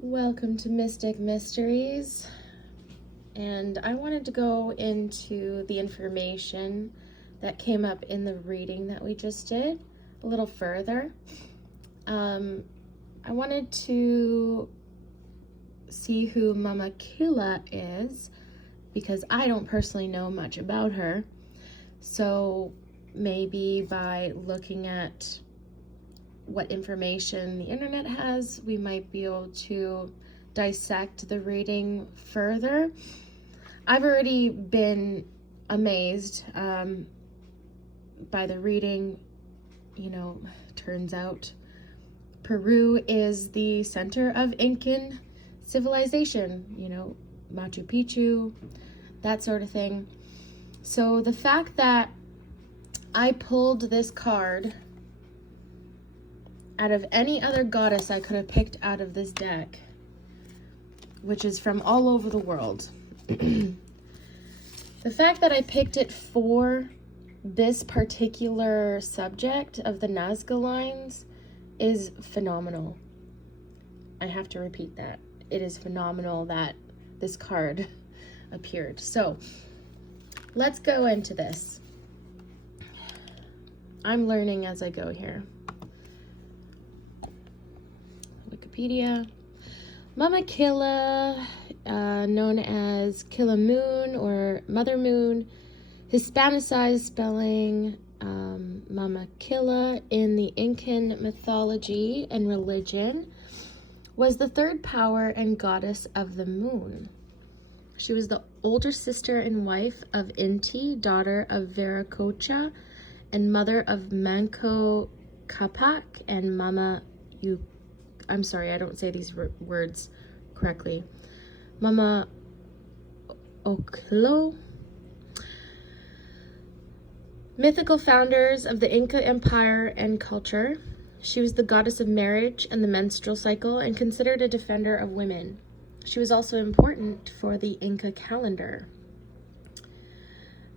Welcome to Mystic Mysteries, and I wanted to go into the information that came up in the reading that we just did a little further. I wanted to see who Mama Quilla is because I don't personally know much about her, so maybe by looking at what information the internet has, we might be able to dissect the reading further. I've already been amazed by the reading. Turns out Peru is the center of Incan civilization, Machu Picchu, that sort of thing. So the fact that I pulled this card out of any other goddess I could have picked out of this deck, which is from all over the world. The fact that I picked it for this particular subject of the Nazca Lines is phenomenal. I have to repeat that. It is phenomenal that this card appeared. So let's go into this. I'm learning as I go here. Wikipedia. Mama Quilla, known as Quilla Moon or Mother Moon, Hispanicized spelling Mama Quilla in the Incan mythology and religion, was the third power and goddess of the moon. She was the older sister and wife of Inti, daughter of Viracocha, and mother of Manco Capac and Mama I'm sorry, I don't say these words correctly. Mama Oclo. Mythical founders of the Inca Empire and culture. She was the goddess of marriage and the menstrual cycle and considered a defender of women. She was also important for the Inca calendar.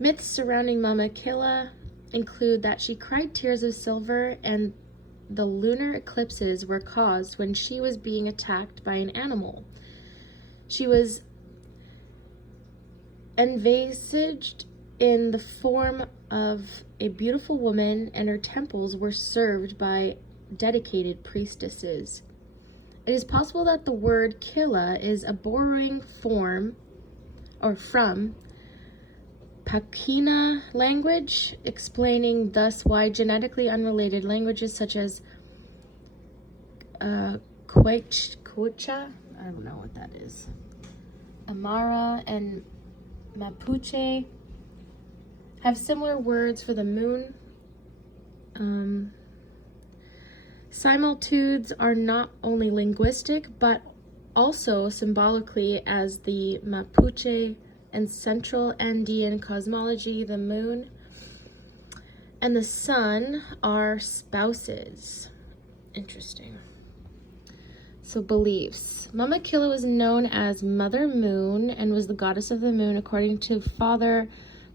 Myths surrounding Mama Quilla include that she cried tears of silver and the lunar eclipses were caused when she was being attacked by an animal. She was envisaged in the form of a beautiful woman, and her temples were served by dedicated priestesses. It is possible that the word Quilla is a borrowing from Paquina language, explaining thus why genetically unrelated languages such as Quechua, I don't know what that is, Amara, and Mapuche have similar words for the moon. Similitudes are not only linguistic, but also symbolically, as the Mapuche and Central Andean cosmology, the moon and the sun are spouses. Interesting. So beliefs. Mama Quilla was known as Mother Moon and was the goddess of the moon according to Father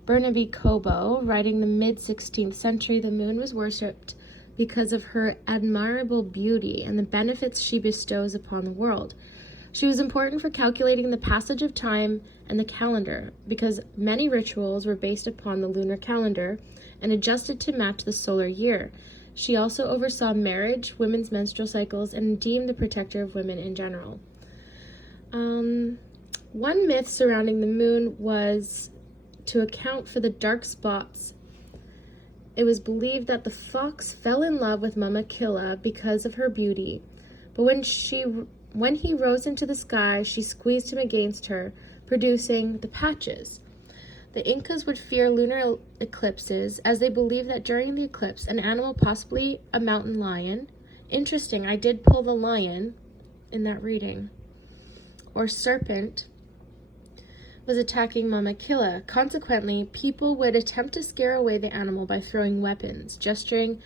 Burnaby Cobo. Writing the mid-16th century, the moon was worshipped because of her admirable beauty and the benefits she bestows upon the world. She was important for calculating the passage of time and the calendar, because many rituals were based upon the lunar calendar and adjusted to match the solar year. She also oversaw marriage, women's menstrual cycles, and deemed the protector of women in general. One myth surrounding the moon was to account for the dark spots. It was believed that the fox fell in love with Mama Quilla because of her beauty, but when he rose into the sky, she squeezed him against her, producing the patches. The Incas would fear lunar eclipses, as they believed that during the eclipse, an animal, possibly a mountain lion — interesting, I did pull the lion in that reading — or serpent, was attacking Mama Quilla. Consequently, people would attempt to scare away the animal by throwing weapons, gesturing,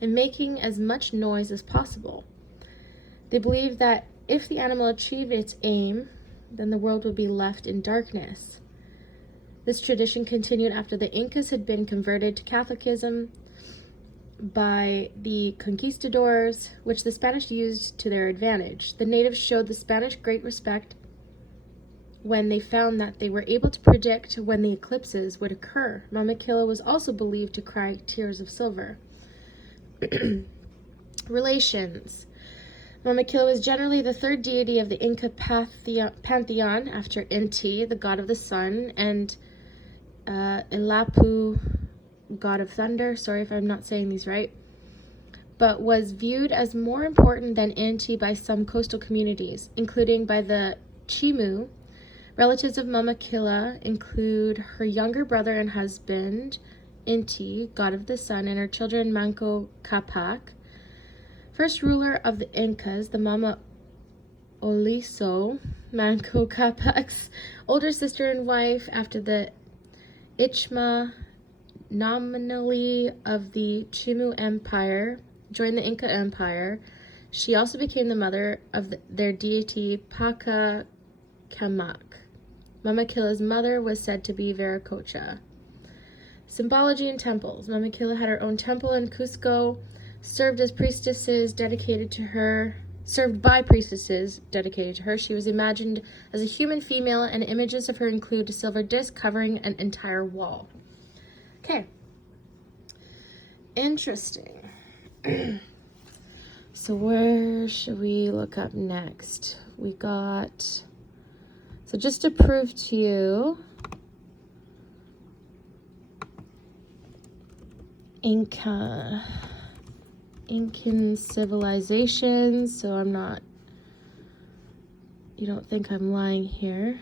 and making as much noise as possible. They believed that if the animal achieved its aim, then the world would be left in darkness. This tradition continued after the Incas had been converted to Catholicism. by the conquistadors, which the Spanish used to their advantage. The natives showed the Spanish great respect when they found that they were able to predict when the eclipses would occur. Mama Quilla was also believed to cry tears of silver. Relations. Mama Quilla was generally the third deity of the Inca pantheon after Inti, the god of the sun, and Ilapu, god of thunder. Sorry if I'm not saying these right. But was viewed as more important than Inti by some coastal communities, including by the Chimu. Relatives of Mama Quilla include her younger brother and husband, Inti, god of the sun, and her children Manco Capac. First ruler of the Incas, the Mama Oliso, Manco Capac's older sister and wife after the Ichma nominally of the Chimu Empire, joined the Inca Empire. She also became the mother of their deity Paca Camac. Mama Quilla's mother was said to be Viracocha. Symbology and temples. Mama Quilla had her own temple in Cusco, served by priestesses dedicated to her. She was imagined as a human female, and images of her include a silver disc covering an entire wall. Okay. Interesting. So where should we look up next? We got, so just to prove to you, Incan civilization, so I'm not, you don't think I'm lying here.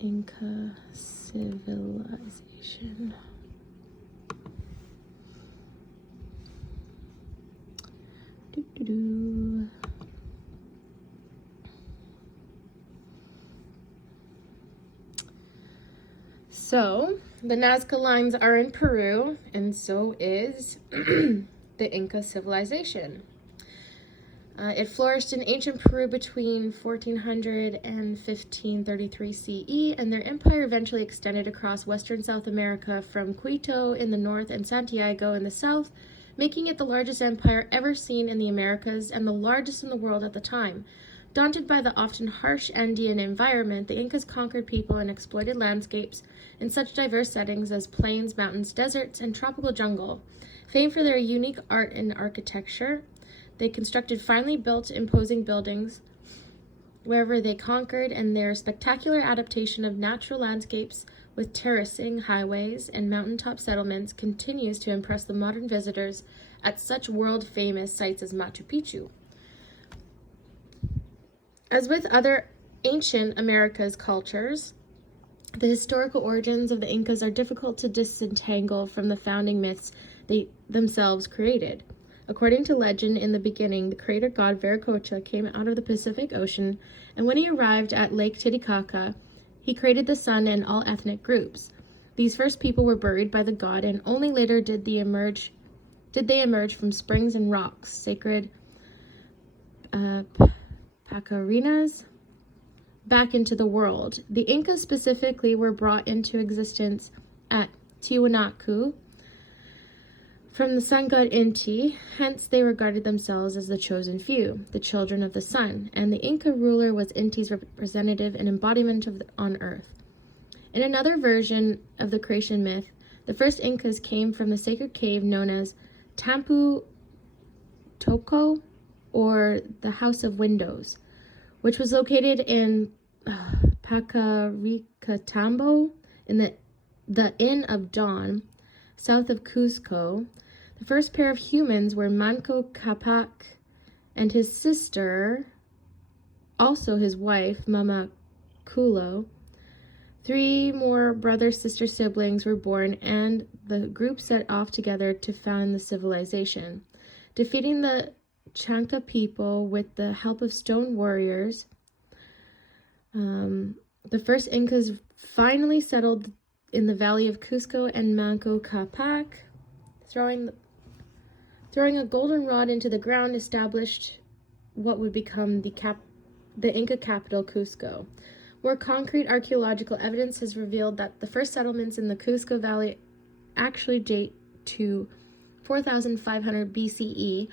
Inca civilization. So, the Nazca Lines are in Peru, and so is the Inca civilization. It flourished in ancient Peru between 1400 and 1533 CE, and their empire eventually extended across western South America from Quito in the north and Santiago in the south, making it the largest empire ever seen in the Americas and the largest in the world at the time. Daunted by the often harsh Andean environment, the Incas conquered people and exploited landscapes in such diverse settings as plains, mountains, deserts, and tropical jungle. Famed for their unique art and architecture, they constructed finely built, imposing buildings wherever they conquered, and their spectacular adaptation of natural landscapes with terracing, highways, and mountaintop settlements continues to impress the modern visitors at such world-famous sites as Machu Picchu. As with other ancient Americas cultures, the historical origins of the Incas are difficult to disentangle from the founding myths they themselves created. According to legend, in the beginning, the creator god Viracocha came out of the Pacific Ocean, and when he arrived at Lake Titicaca, he created the sun and all ethnic groups. These first people were buried by the god, and only later did they emerge from springs and rocks, sacred Pacarinas, back into the world. The Incas specifically were brought into existence at Tiwanaku from the sun god Inti, hence they regarded themselves as the chosen few, the children of the sun, and the Inca ruler was Inti's representative and embodiment on earth. In another version of the creation myth, the first Incas came from the sacred cave known as Tampu Toko, or the House of Windows, which was located in Pacaricatambo in the Inn of Dawn, south of Cusco. The first pair of humans were Manco Capac and his sister, also his wife, Mama Culo. 3 more brother-sister siblings were born, and the group set off together to found the civilization. Defeating the Chanca people with the help of stone warriors, the first Incas finally settled in the valley of Cusco and Manco Capac, throwing a golden rod into the ground, established what would become the Inca capital, Cusco. More concrete archaeological evidence has revealed that the first settlements in the Cusco Valley actually date to 4,500 BCE,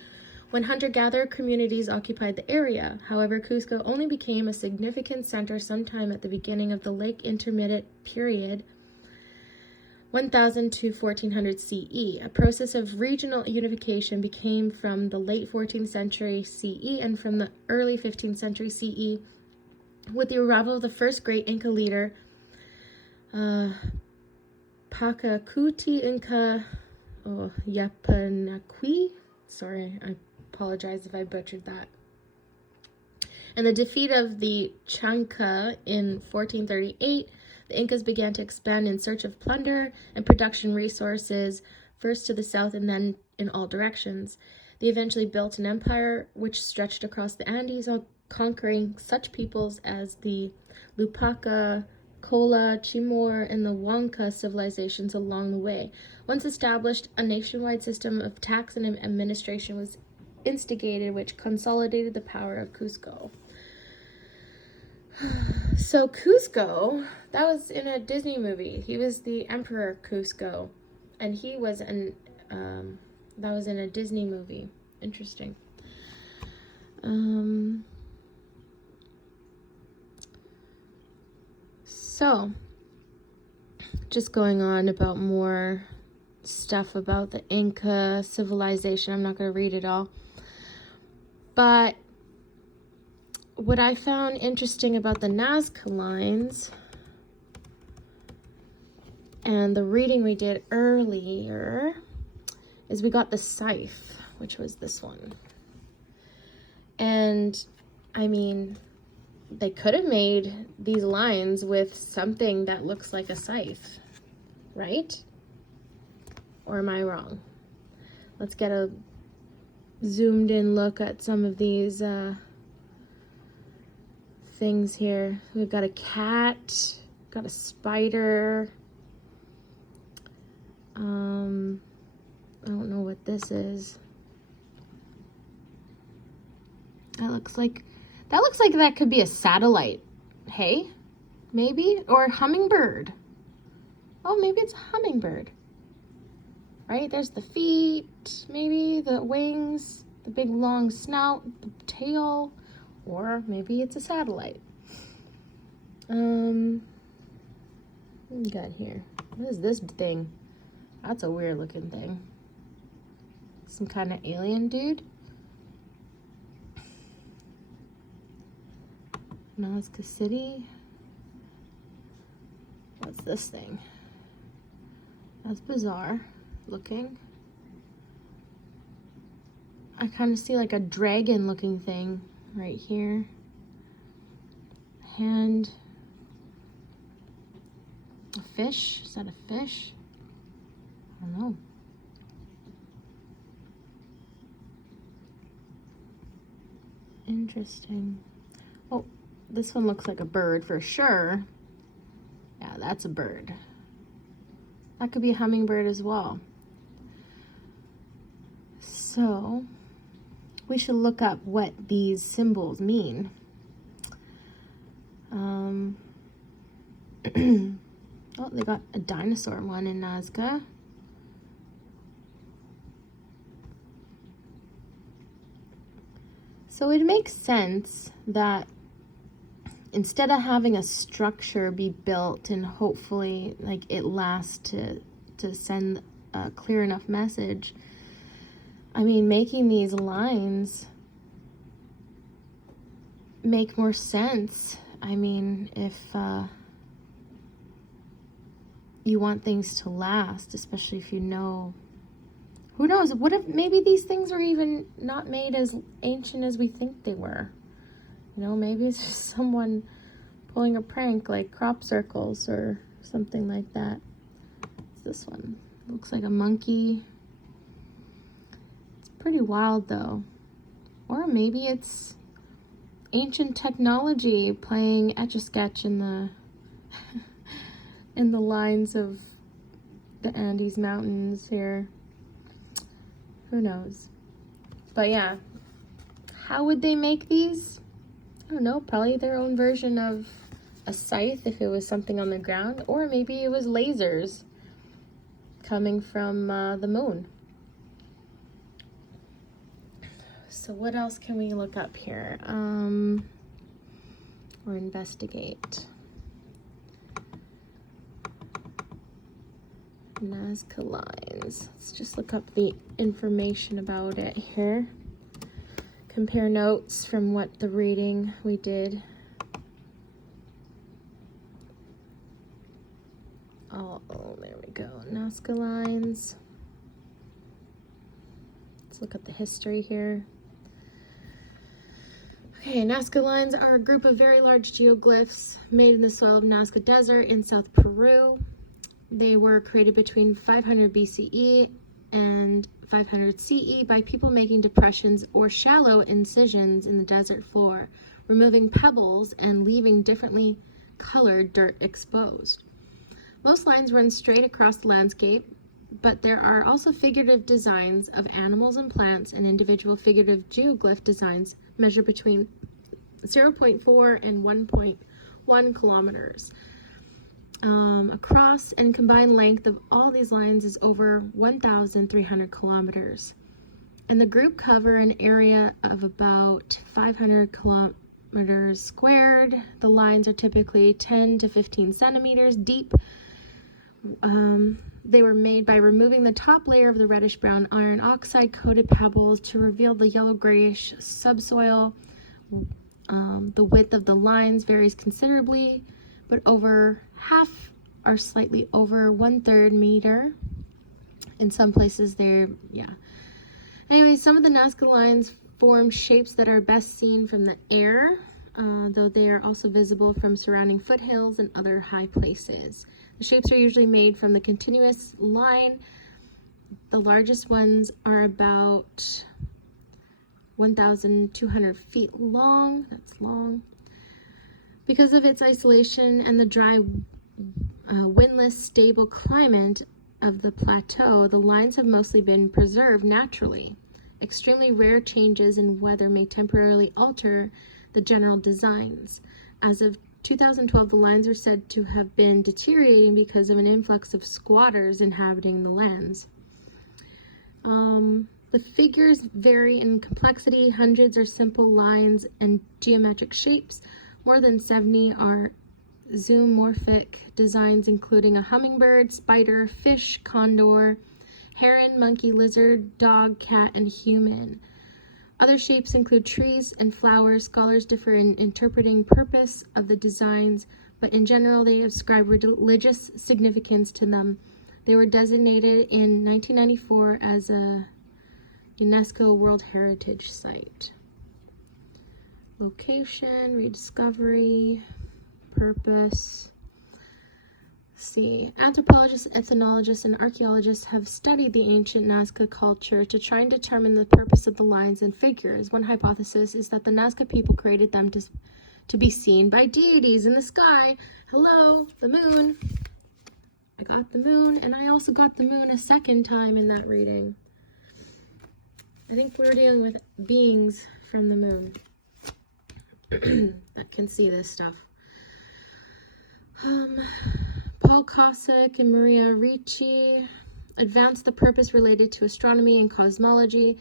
when hunter-gatherer communities occupied the area. However, Cusco only became a significant center sometime at the beginning of the late Intermediate period, 1000 to 1400 CE. A process of regional unification began from the late 14th century CE and from the early 15th century CE with the arrival of the first great Inca leader, Pachacuti Inca Yapanaqui. Sorry, I apologize if I butchered that. And the defeat of the Chanca in 1438, the Incas began to expand in search of plunder and production resources, first to the south and then in all directions. They eventually built an empire which stretched across the Andes, conquering such peoples as the Lupaca, Kola, Chimor, and the Huanca civilizations along the way. Once established, a nationwide system of tax and administration was instigated, which consolidated the power of Cusco. So Cusco, that was in a Disney movie. He was the Emperor Cusco, and he was that was in a Disney movie. Interesting. So, just going on about more stuff about the Inca civilization. I'm not going to read it all. But what I found interesting about the Nazca Lines and the reading we did earlier is we got the scythe, which was this one. And, I mean, they could have made these lines with something that looks like a scythe, right? Or am I wrong? Let's get a zoomed in look at some of these things here. We've got a cat, got a spider. I don't know what this is. That looks like that could be a satellite. Hey? Maybe? Or a hummingbird. Oh, maybe it's a hummingbird. Right? There's the feet, maybe the wings, the big long snout, the tail, or maybe it's a satellite. What do we got here? What is this thing? That's a weird looking thing. Some kind of alien dude. Nazca City. What's this thing? That's bizarre looking. I kind of see like a dragon looking thing right here. Hand. A fish? Is that a fish? I don't know. Interesting. Oh, this one looks like a bird for sure. Yeah, that's a bird. That could be a hummingbird as well. So, we should look up what these symbols mean. Oh, they got a dinosaur one in Nazca. So it makes sense that instead of having a structure be built and hopefully like it lasts to send a clear enough message, I mean, making these lines make more sense. I mean, if you want things to last, especially if you know, who knows, what if maybe these things are even not made as ancient as we think they were? You know, maybe it's just someone pulling a prank like crop circles or something like that. It's this one. Looks like a monkey. It's pretty wild though. Or maybe it's ancient technology playing Etch-a-Sketch in the in the lines of the Andes Mountains here. Who knows? But yeah, how would they make these? I don't know, probably their own version of a scythe if it was something on the ground, or maybe it was lasers coming from the moon. so what else can we look up here or investigate? Nazca Lines. Let's just look up the information about it here. Compare notes from what the reading we did. Oh, there we go. Nazca Lines. Let's look at the history here. Okay, Nazca Lines are a group of very large geoglyphs made in the soil of Nazca Desert in South Peru. They were created between 500 BCE and 500 CE by people making depressions or shallow incisions in the desert floor, removing pebbles and leaving differently colored dirt exposed. Most lines run straight across the landscape, but there are also figurative designs of animals and plants, and individual figurative geoglyph designs measure between 0.4 and 1.1 kilometers. Across, and combined length of all these lines is over 1,300 kilometers. And the group cover an area of about 500 kilometers squared. The lines are typically 10 to 15 centimeters deep. They were made by removing the top layer of the reddish-brown iron oxide-coated pebbles to reveal the yellow-grayish subsoil. The width of the lines varies considerably, but over half are slightly over 1/3 meter. In some places Anyway, some of the Nazca Lines form shapes that are best seen from the air, though they are also visible from surrounding foothills and other high places. The shapes are usually made from the continuous line. The largest ones are about 1,200 feet long. That's long. Because of its isolation and the dry, windless, stable climate of the plateau, the lines have mostly been preserved naturally. Extremely rare changes in weather may temporarily alter the general designs. As of 2012, the lines are said to have been deteriorating because of an influx of squatters inhabiting the lands. The figures vary in complexity. Hundreds are simple lines and geometric shapes. More than 70 are zoomorphic designs, including a hummingbird, spider, fish, condor, heron, monkey, lizard, dog, cat, and human. Other shapes include trees and flowers. Scholars differ in interpreting purpose of the designs, but in general they ascribe religious significance to them. They were designated in 1994 as a UNESCO World Heritage Site. Location, rediscovery, purpose. Let's see. Anthropologists, ethnologists, and archaeologists have studied the ancient Nazca culture to try and determine the purpose of the lines and figures. One hypothesis is that the Nazca people created them to be seen by deities in the sky. Hello, the moon. I got the moon, and I also got the moon a second time in that reading. I think we're dealing with beings from the moon that can see this stuff. Paul Kossak and Maria Ricci advanced the purpose related to astronomy and cosmology.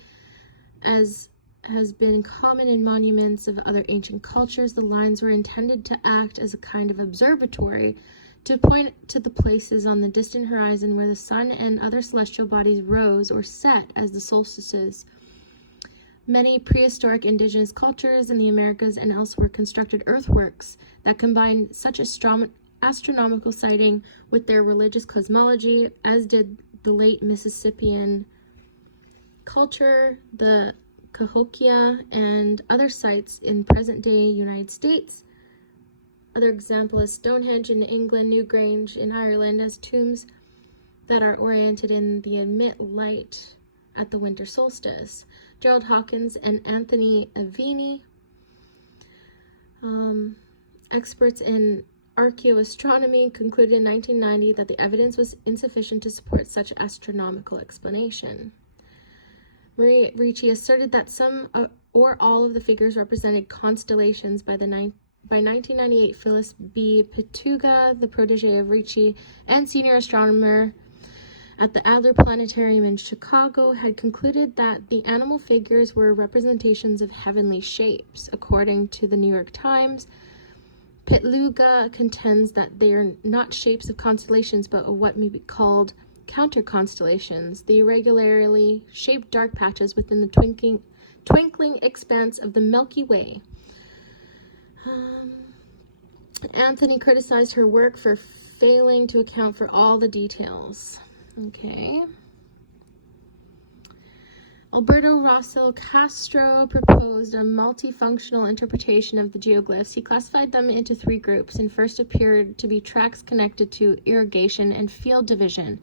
As has been common in monuments of other ancient cultures, the lines were intended to act as a kind of observatory to point to the places on the distant horizon where the sun and other celestial bodies rose or set as the solstices. Many prehistoric indigenous cultures in the Americas and elsewhere constructed earthworks that combined such astronomical sighting with their religious cosmology, as did the late Mississippian culture, the Cahokia, and other sites in present-day United States. Other example is Stonehenge in England, Newgrange in Ireland, as tombs that are oriented in the emit light at the winter solstice. Gerald Hawkins and Anthony Avini, experts in archaeoastronomy, concluded in 1990 that the evidence was insufficient to support such astronomical explanation. Marie Ricci asserted that some or all of the figures represented constellations. By 1998, Phyllis B. Petuga, the protege of Ricci and senior astronomer at the Adler Planetarium in Chicago had concluded that the animal figures were representations of heavenly shapes. According to the New York Times, Pitluga contends that they are not shapes of constellations, but of what may be called counter-constellations, the irregularly shaped dark patches within the twinkling expanse of the Milky Way. Anthony criticized her work for failing to account for all the details. Okay. Alberto Rossel Castro proposed a multifunctional interpretation of the geoglyphs. He classified them into 3 groups and first appeared to be tracks connected to irrigation and field division.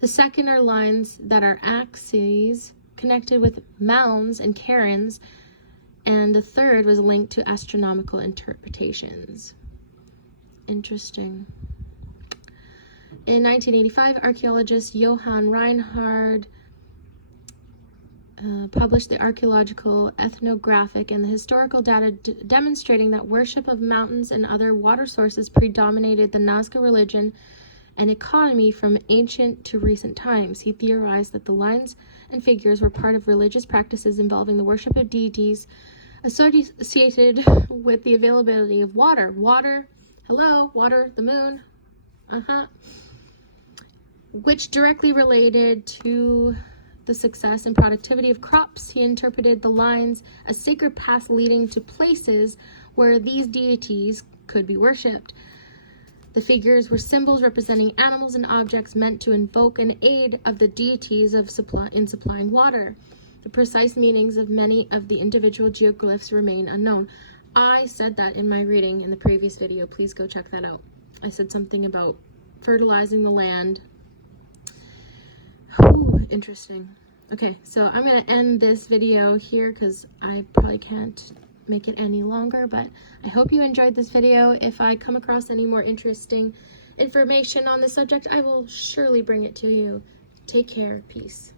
The second are lines that are axes connected with mounds and cairns, and the third was linked to astronomical interpretations. Interesting. In 1985, archaeologist Johann Reinhard published the archaeological, ethnographic, and the historical data demonstrating that worship of mountains and other water sources predominated the Nazca religion and economy from ancient to recent times. He theorized that the lines and figures were part of religious practices involving the worship of deities associated with the availability of water. Water, hello, water, the moon, which directly related to the success and productivity of crops. He interpreted the lines as sacred paths leading to places where these deities could be worshipped. The figures were symbols representing animals and objects meant to invoke an aid of the deities in supplying water. The precise meanings of many of the individual geoglyphs remain unknown. I said that in my reading in the previous video. Please go check that out. I said something about fertilizing the land. Whew, interesting. Okay, so I'm going to end this video here because I probably can't make it any longer, but I hope you enjoyed this video. If I come across any more interesting information on the subject, I will surely bring it to you. Take care. Peace.